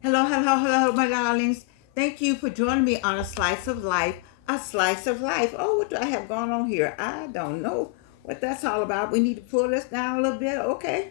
Hello, hello, hello, my darlings. Thank you for joining me on a slice of life. A slice of life. Oh, what do I have going on here? I don't know what that's all about. We need to pull this down a little bit. Okay.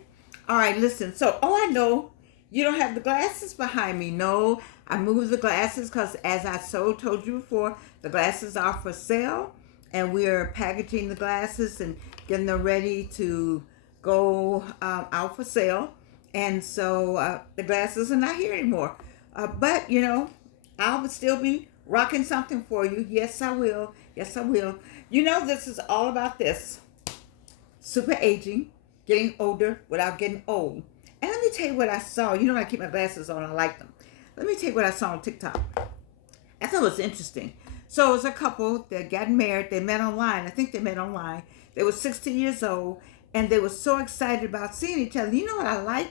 All right, listen. So, I know you don't have the glasses behind me. No, I moved the glasses because, as I told you before, the glasses are for sale, and we are packaging the glasses and getting them ready to go out for sale. And so the glasses are not here anymore. But I will still be rocking something for you. Yes, I will. Yes, I will. This is all about this super aging, getting older without getting old. And let me tell you what I saw. I keep my glasses on, I like them. Let me tell you what I saw on TikTok. I thought it was interesting. So it was a couple that got married. They met online. I think they met online. They were 60 years old, and they were so excited about seeing each other. You know what I like?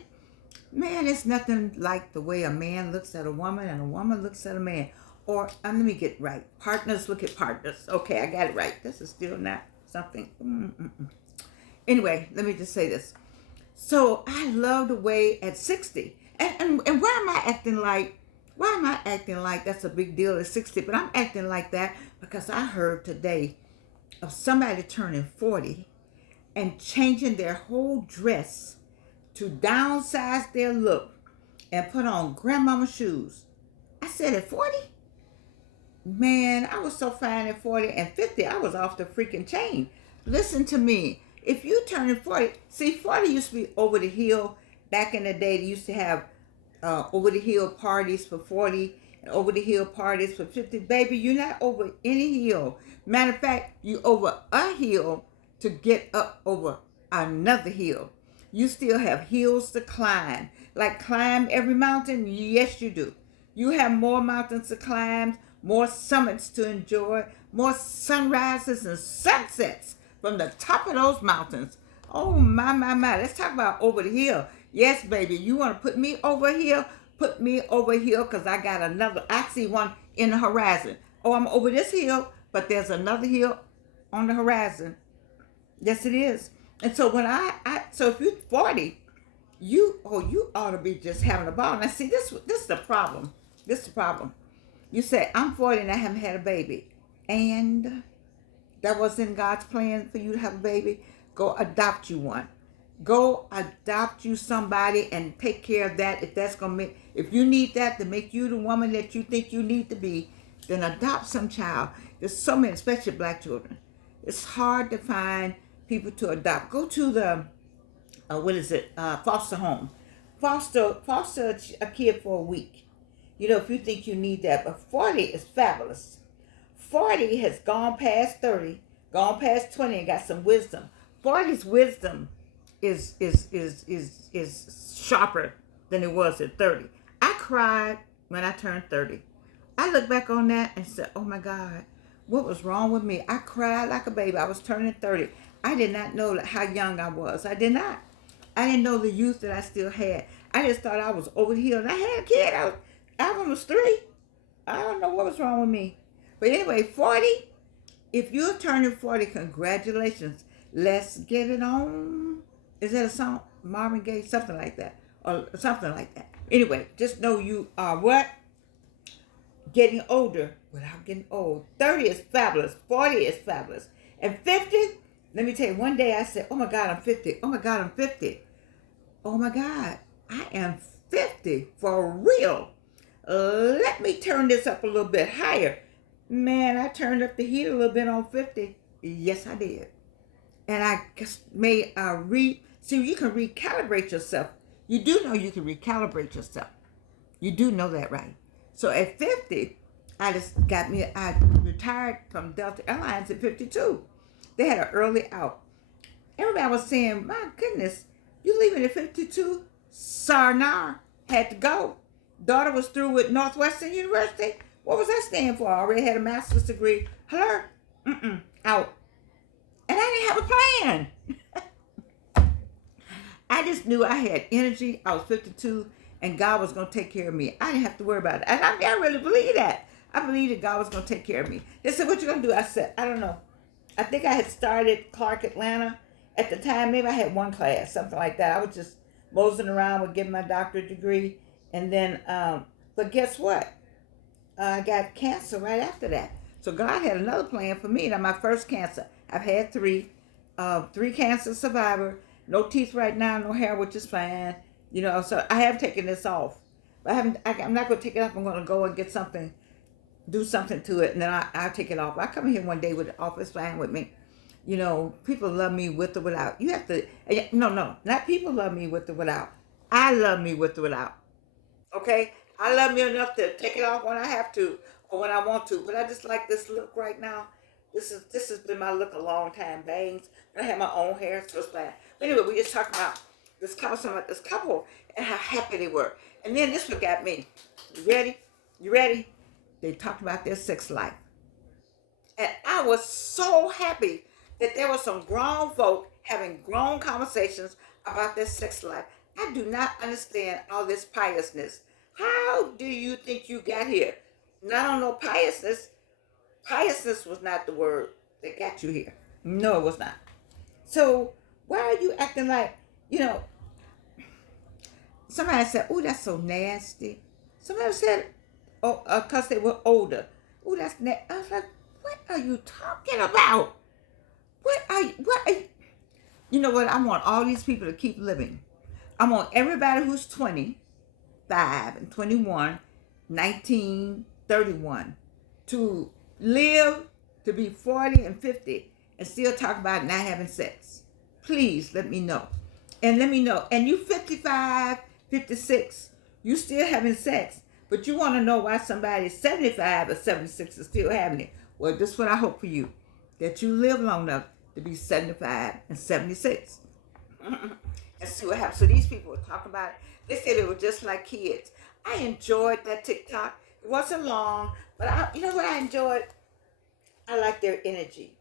Man, it's nothing like the way a man looks at a woman and a woman looks at a man. Or, let me get right. Partners look at partners. Okay, I got it right. This is still not something. Anyway, let me just say this. So I love the way at 60. And why am I acting like, that's a big deal at 60? But I'm acting like that because I heard today of somebody turning 40 and changing their whole dress to downsize their look and put on grandmama shoes. I said at 40? Man, I was so fine at 40 and 50, I was off the freaking chain. Listen to me. If you turn 40, see, 40 used to be over the hill. Back in the day, they used to have over the hill parties for 40 and over the hill parties for 50. Baby, you're not over any hill. Matter of fact, you over a hill to get up over another hill. You still have hills to climb. Like climb every mountain? Yes, you do. You have more mountains to climb, more summits to enjoy, more sunrises and sunsets from the top of those mountains. Oh, my, my, my. Let's talk about over the hill. Yes, baby. You want to put me over here? Put me over here because I got another. I see one in the horizon. Oh, I'm over this hill, but there's another hill on the horizon. Yes, it is. And so so if you're 40, you ought to be just having a ball. Now see, this is the problem. This is the problem. You say, I'm 40 and I haven't had a baby. And that wasn't God's plan for you to have a baby. Go adopt you one. Go adopt you somebody and take care of that. If you need that to make you the woman that you think you need to be, then adopt some child. There's so many, especially black children. It's hard to find people to adopt. Go to the what is it? Foster home. Foster a kid for a week. If you think you need that. But 40 is fabulous. 40 has gone past 30, gone past 20, and got some wisdom. 40's wisdom is sharper than it was at 30. I cried when I turned 30. I look back on that and said, oh my God, what was wrong with me? I cried like a baby. I was turning 30. I did not know how young I was. I did not. I didn't know the youth that I still had. I just thought I was over the hill. And I had a kid. I was 3. I don't know what was wrong with me. But anyway, 40, if you're turning 40, congratulations. Let's get it on. Is that a song? Marvin Gaye? Something like that. Or something like that. Anyway, just know you are what? Getting older without getting old. 30 is fabulous. 40 is fabulous. And 50, let me tell you, one day I said, oh my God, I'm 50. Oh my God, I'm 50. Oh my God, I am 50 for real. Let me turn this up a little bit higher. Man, I turned up the heat a little bit on 50. Yes, I did. And I just made see, you can recalibrate yourself. You do know you can recalibrate yourself. You do know that, right? So at 50, I retired from Delta Airlines at 52. They had an early out. Everybody was saying, my goodness, you leaving at 52? Sarnar had to go. Daughter was through with Northwestern University. What was that stand for? I already had a master's degree. Hello? Out. And I didn't have a plan. I just knew I had energy. I was 52 and God was going to take care of me. I didn't have to worry about it. And I really believe that. I believe that God was going to take care of me. They said, what you going to do? I said, I don't know. I think I had started Clark Atlanta. At the time, maybe I had one class, something like that. I was just moseying around with getting my doctorate degree. And then, but guess what? I got cancer right after that. So God had another plan for me. Now my first cancer. I've had three, three cancer survivor. No teeth right now, no hair, which is fine. You know, so I have taken this off. But I haven't. I'm not going to take it off. I'm going to go and get something, do something to it, and then I'll take it off. I come here one day with the office fine with me. You know, people love me with or without. You have to. No, no, not people love me with or without. I love me with or without. Okay, I love me enough to take it off when I have to or when I want to. But I just like this look right now. This has been my look a long time. Bangs. I have my own hair, so it's bad. But anyway, we just talking about this couple and how happy they were. And then this one got me. You ready? You ready? They talked about their sex life, and I was so happy that there were some grown folk having grown conversations about their sex life. I do not understand all this piousness. How do you think you got here? Not on no piousness. Piousness was not the word that got you here. No, it was not. So why are you acting like, you know, somebody said, oh, that's so nasty. Somebody said, oh, because they were older. Oh, that's nasty. I was like, what are you talking about? What are you? You know what? I want all these people to keep living. I want everybody who's 25 and 21, 19, 31 to live to be 40 and 50 and still talk about not having sex. Please let me know. And let me know. And you 55, 56, you still having sex, but you want to know why somebody 75 or 76 is still having it. Well, this is what I hope for you, that you live long enough to be 75 and 76. And see what happens. So these people were talking about it. They said it was just like kids. I enjoyed that TikTok. It wasn't long, but you know what I enjoyed? I like their energy.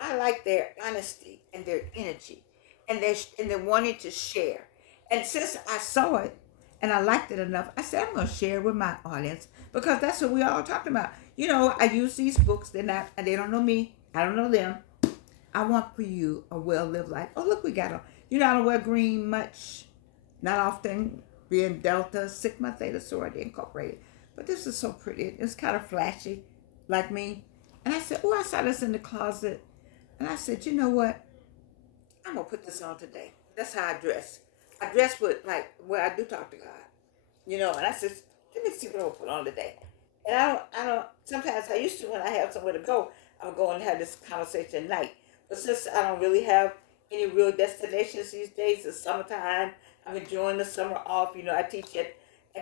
I like their honesty and their energy, and they wanting to share. And since I saw it and I liked it enough, I said I'm going to share it with my audience because that's what we all talking about. You know, I use these books. They don't know me. I don't know them. I want for you a well-lived life. Oh, look, we got them. You know, I don't wear green much, not often, being Delta, Sigma, Theta, Sorority Incorporated. But this is so pretty. It's kind of flashy, like me. And I said, oh, I saw this in the closet. And I said, you know what? I'm going to put this on today. That's how I dress. I dress with, like, where I do talk to God. You know, and I said, let me see what I'll put on today. And sometimes I used to, when I have somewhere to go, I'll go and have this conversation at night. But since I don't really have any real destinations these days, it's summertime. I'm enjoying the summer off. You know, I teach at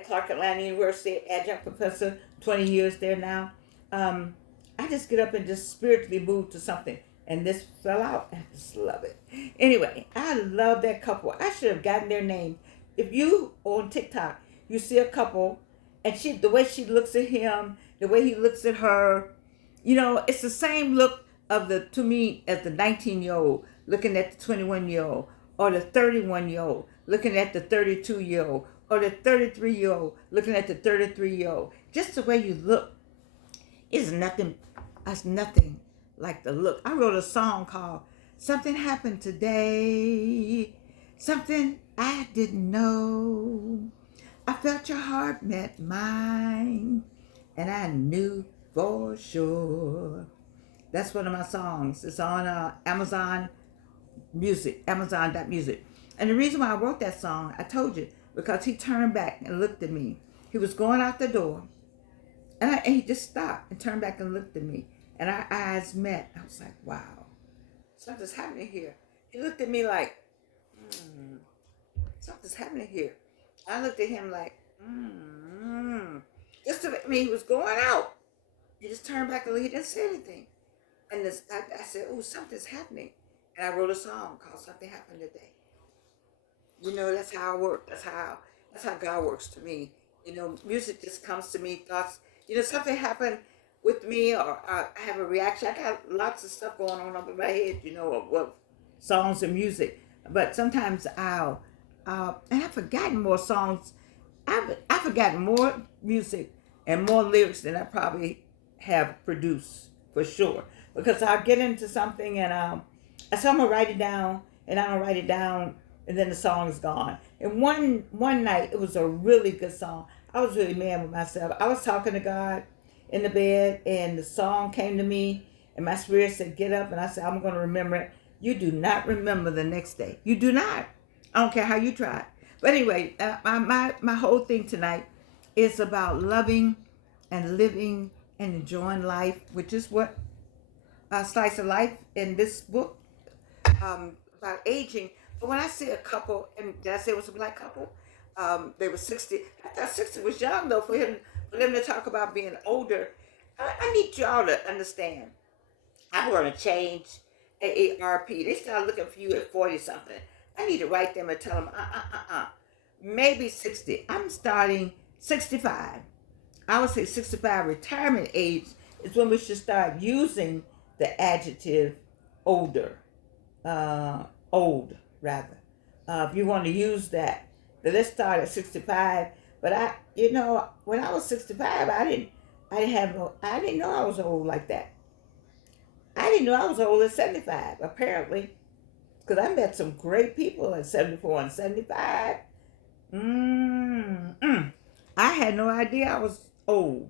Clark Atlanta University, adjunct professor, 20 years there now. Um, I just get up and just spiritually move to something. And this fell out. I just love it. Anyway, I love that couple. I should have gotten their name. If you on TikTok, you see a couple, and the way she looks at him, the way he looks at her, you know, it's the same look of the to me as the 19-year-old looking at the 21-year-old, or the 31-year-old looking at the 32-year-old, or the 33-year-old looking at the 33-year-old. Just the way you look is nothing. That's nothing like the look. I wrote a song called "Something Happened Today." Something I didn't know. I felt your heart met mine, and I knew for sure. That's one of my songs. It's on Amazon Music, Amazon.music. And the reason why I wrote that song, I told you, because he turned back and looked at me. He was going out the door, and he just stopped and turned back and looked at me. And our eyes met. I was like, wow, something's happening here. He looked at me like, hmm, something's happening here. I looked at him like, hmm. Just to, I mean, he was going out. He just turned back and he didn't say anything. And I said, oh, something's happening. And I wrote a song called Something Happened Today. You know, that's how I work. That's how God works to me. You know, music just comes to me, thoughts. You know, something happened with me, or I have a reaction. I got lots of stuff going on up in my head, you know, of songs and music. But sometimes and I've forgotten more songs. I've forgotten more music and more lyrics than I probably have produced for sure. Because I'll get into something and so I'm gonna write it down, and I don't write it down and then the song is gone. And one night, it was a really good song. I was really mad with myself. I was talking to God in the bed, and the song came to me, and my spirit said, "Get up," and I said, "I'm going to remember it." You do not remember the next day. You do not. I don't care how you try. But anyway, my whole thing tonight is about loving and living and enjoying life, which is what Slice of Life in this book about aging. But when I see a couple, and did I say it was a black couple? They were 60. I thought 60 was young though for them to talk about being older. I need y'all to understand. I'm going to change AARP. They start looking for you at 40 something. I need to write them and tell them, maybe 60. I'm starting 65. I would say 65 retirement age is when we should start using the adjective older, uh, old rather. If you want to use that, then let's start at 65. But when I was 65, I didn't know I was old like that. I didn't know I was old at 75, apparently, because I met some great people at 74 and 75. Mm-mm. I had no idea I was old.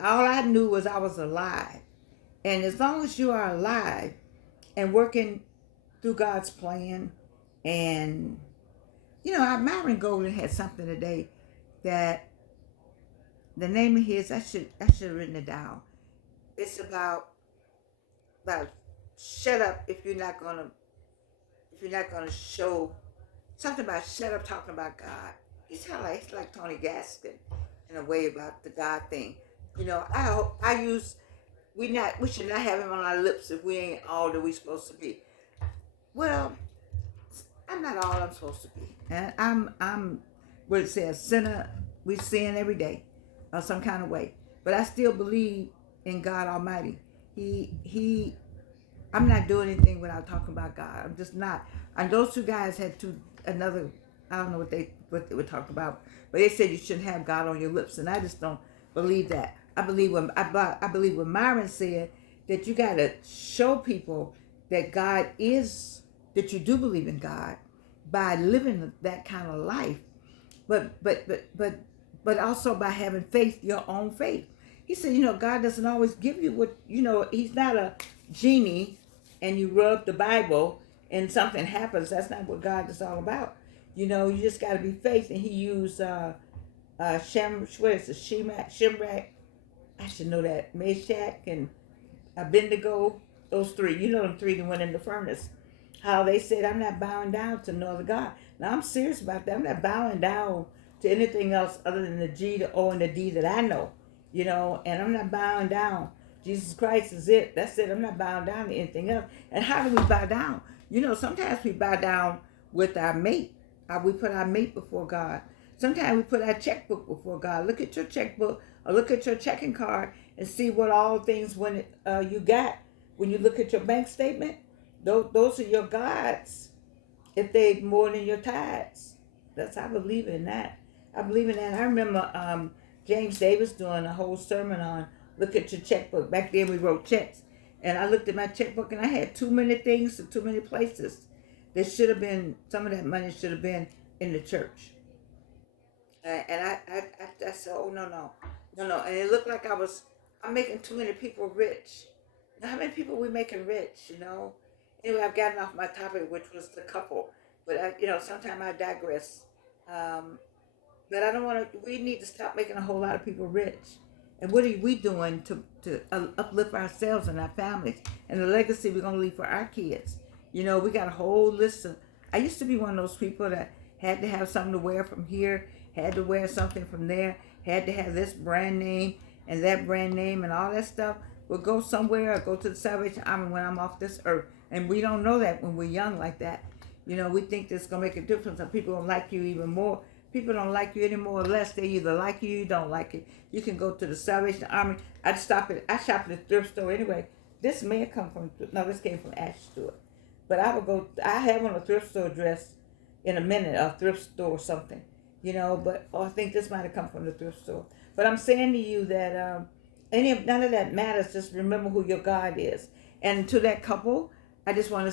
All I knew was I was alive. And as long as you are alive and working through God's plan, and Myron Golden had something today that the name of his I should have written it down. It's about shut up if you're not gonna show something about shut up talking about God. He's like Tony Gaskin in a way about the God thing. I use we should not have him on our lips if we ain't all that we supposed to be. Well, I'm not all I'm supposed to be. And I'm what it says, sinner, we sin every day, some kind of way. But I still believe in God Almighty. He I'm not doing anything without talking about God. I'm just not. And those two guys had another. I don't know what they were talking about, but they said you shouldn't have God on your lips, and I just don't believe that. I believe what Myron said, that you got to show people that God is, that you do believe in God by living that kind of life, but also by having faith, your own faith. He said, God doesn't always give you what He's not a genie, and you rub the Bible and something happens. That's not what God is all about. You just got to be faith. And He used what is it, Shimrak? I should know that. Meshach and Abednego, those three. Them three that went in the furnace. How they said, I'm not bowing down to no other God. Now, I'm serious about that. I'm not bowing down to anything else other than the G, the O, and the D that I know. And I'm not bowing down. Jesus Christ is it. That's it. I'm not bowing down to anything else. And how do we bow down? Sometimes we bow down with our mate. We put our mate before God. Sometimes we put our checkbook before God. Look at your checkbook or look at your checking card and see what all things you got. When you look at your bank statement, those are your gods if they more than your tithes. I believe in that. I believe in that. I remember James Davis doing a whole sermon on look at your checkbook. Back then we wrote checks. And I looked at my checkbook and I had too many things to too many places. Some of that money should have been in the church. And I said, oh, no, no, no, no. And it looked like I'm making too many people rich. Now, how many people we making rich? Anyway, I've gotten off my topic, which was the couple. But, sometimes I digress. Um, but I don't want to, we need to stop making a whole lot of people rich. And what are we doing to uplift ourselves and our families and the legacy we're going to leave for our kids? We got a whole list of, I used to be one of those people that had to have something to wear from here, had to wear something from there, had to have this brand name and that brand name and all that stuff. We'll go somewhere or go to the Salvation Army when I'm off this earth. And we don't know that when we're young like that. We think this is going to make a difference and people don't like you even more. People don't like you any more or less. They either like you or you don't like it. You can go to the Salvation Army. I shop at the thrift store anyway. This may have come from, no, this came from Ash Stewart. But I have on a thrift store dress in a minute, a thrift store or something. But I think this might have come from the thrift store. But I'm saying to you that none of that matters. Just remember who your God is. And to that couple, I wanted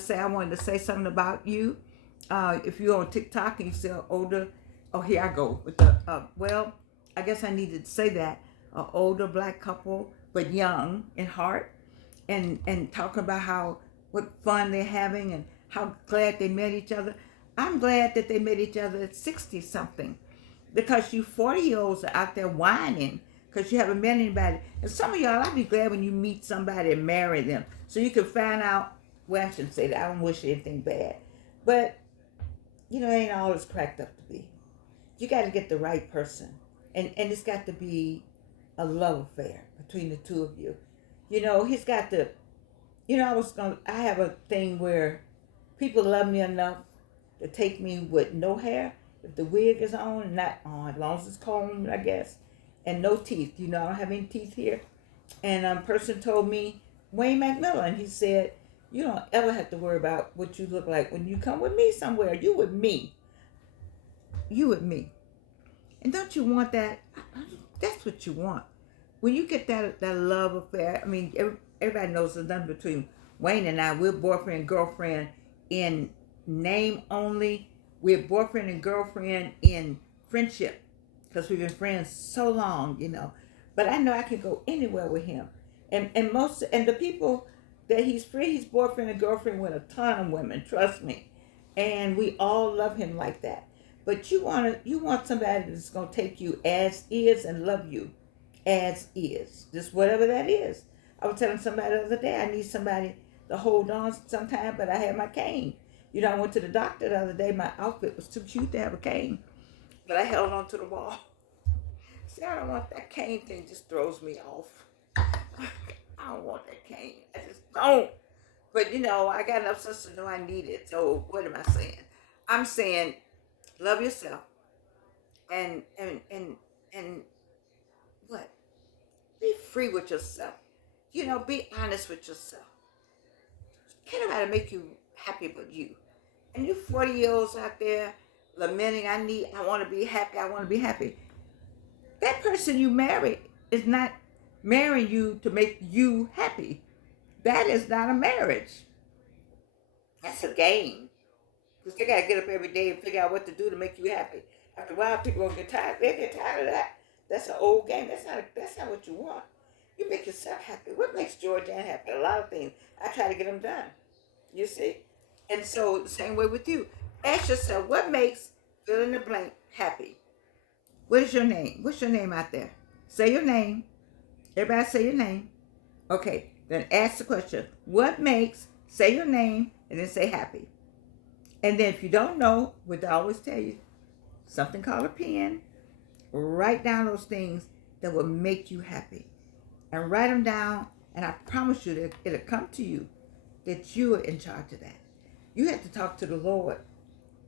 to say something about you. If you're on TikTok and you say older, oh, here I go with the, well, I guess I needed to say that, older black couple, but young in heart, and talking about how, what fun they're having and how glad they met each other. I'm glad that they met each other at 60 something, because you 40-year-olds are out there whining because you haven't met anybody. And some of y'all, I'd be glad when you meet somebody and marry them so you can find out. Well, I shouldn't say that. I don't wish anything bad. But, you know, it ain't all it's cracked up to be. You got to get the right person. And it's got to be a love affair between the two of you. You know, he's got to, you know, I have a thing where people love me enough to take me with no hair, if the wig is on and not on, as long as it's combed, I guess, and no teeth. You know, I don't have any teeth here. And a person told me, Wayne McMillan, he said, you don't ever have to worry about what you look like when you come with me somewhere. You with me. You with me. And don't you want that? That's what you want. When you get that love affair, I mean, everybody knows the nothing between Wayne and I. We're boyfriend and girlfriend in name only. We're boyfriend and girlfriend in friendship because we've been friends so long, you know. But I know I can go anywhere with him. And the people that he's free, he's boyfriend and girlfriend with a ton of women, trust me. And we all love him like that. But you want somebody that's gonna take you as is and love you as is. Just whatever that is. I was telling somebody the other day, I need somebody to hold on sometime, but I had my cane. You know, I went to the doctor the other day, my outfit was too cute to have a cane. But I held on to the wall. See, I don't want that cane thing, just throws me off. I don't want that cane. I just don't. But you know, I got enough sense to know I need it. So what am I saying? I'm saying love yourself and what? Be free with yourself. You know, be honest with yourself. Can't nobody make you happy but you. And you 40-year-olds out there lamenting, I want to be happy, I want to be happy. That person you marry is not marrying you to make you happy. That is not a marriage. That's a game. Because they got to get up every day and figure out what to do to make you happy. After a while, people going to get tired. They get tired of that. That's an old game. That's not what you want. You make yourself happy. What makes Georgianne happy? A lot of things. I try to get them done. You see? And so, the same way with you. Ask yourself, what makes fill in the blank happy? What is your name? What's your name out there? Say your name. Everybody say your name. Okay, then ask the question, what makes, say your name, and then say happy. And then if you don't know, what I always tell you, something called a pen. Write down those things that will make you happy. And write them down, and I promise you that it'll come to you that you are in charge of that. You have to talk to the Lord.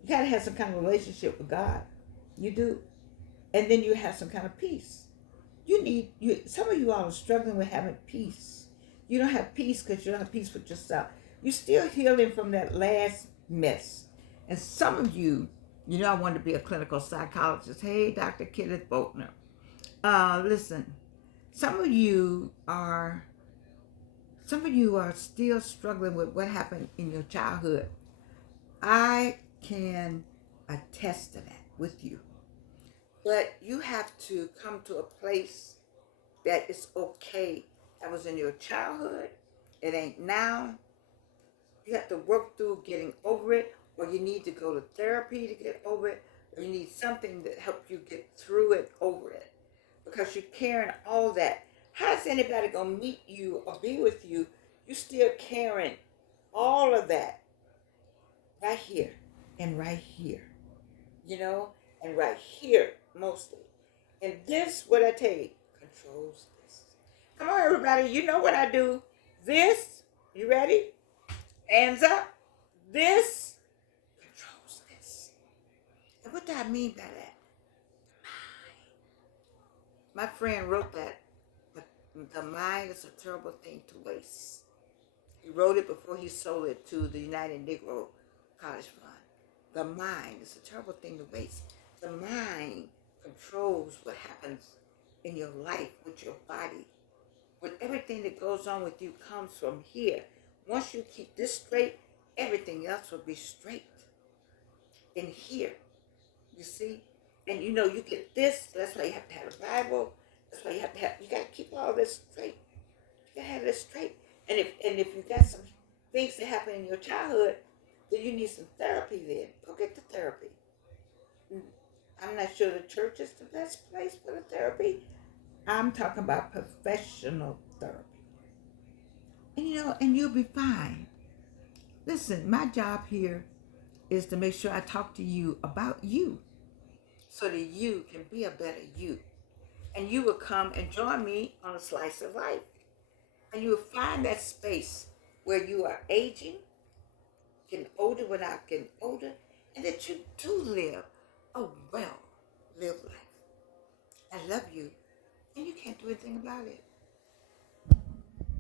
You got to have some kind of relationship with God. You do. And then you have some kind of peace. Some of you all are struggling with having peace. You don't have peace because you don't have peace with yourself. You're still healing from that last mess. And some of you, you know, I wanted to be a clinical psychologist. Hey, Dr. Kenneth Boatner. Listen, some of you are still struggling with what happened in your childhood. I can attest to that with you. But you have to come to a place that it's okay. That was in your childhood. It ain't now. You have to work through getting over it, or you need to go to therapy to get over it, or you need something that helps you get through it, over it. Because you're carrying all that. How's anybody going to meet you or be with you? You still carrying all of that right here and right here. You know? And right here, mostly. And this, what I tell you, controls this. Come on, everybody. You know what I do. This, you ready? Hands up. This controls this. And what do I mean by that? My friend wrote that. But the mind is a terrible thing to waste. He wrote it before he sold it to the United Negro College Fund. The mind is a terrible thing to waste. The mind controls what happens in your life with your body. With everything that goes on with you comes from here. Once you keep this straight, everything else will be straight. in here. You see? And you know, you get this, that's why you have to have a Bible. That's why you have to have, you got to keep all this straight. You got to have this straight. And if you got some things that happen in your childhood, then you need some therapy then. Go get the therapy. Mm, I'm not sure the church is the best place for the therapy. I'm talking about professional therapy. And you know, and you'll be fine. Listen, my job here is to make sure I talk to you about you so that you can be a better you. And you will come and join me on a slice of life. And you will find that space where you are aging, getting older without getting older, and that you do live a well lived life. I love you, and you can't do anything about it.